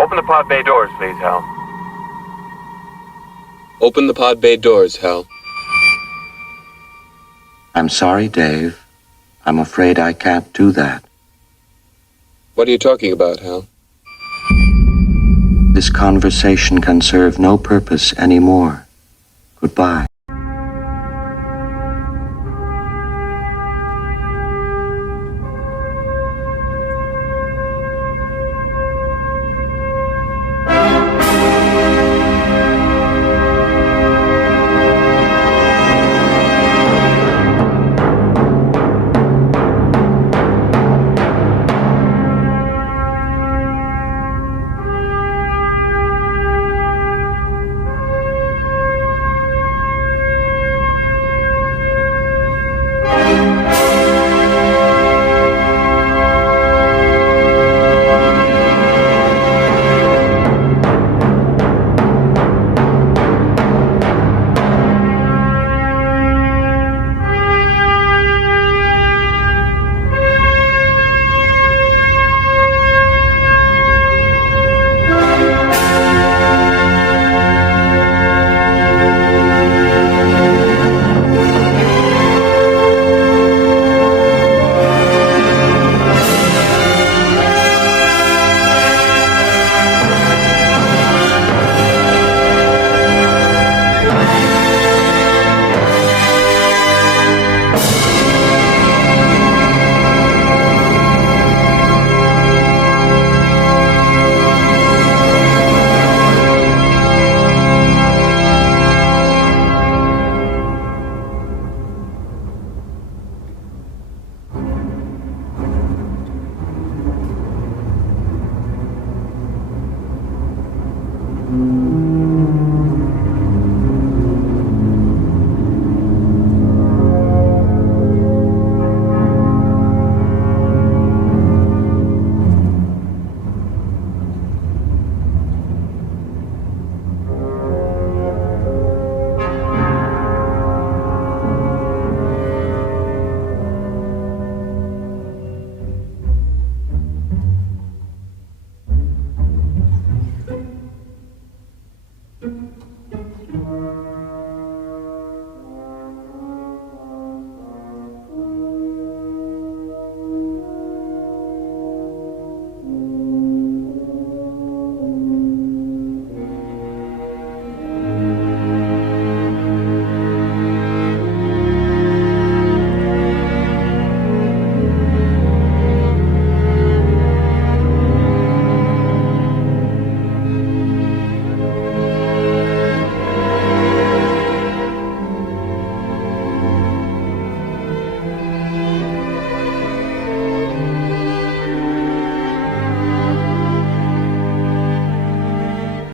Open the pod bay doors, please, Hal. Open the pod bay doors, Hal. I'm sorry, Dave. I'm afraid I can't do that. What are you talking about, Hal? This conversation can serve no purpose anymore. Goodbye.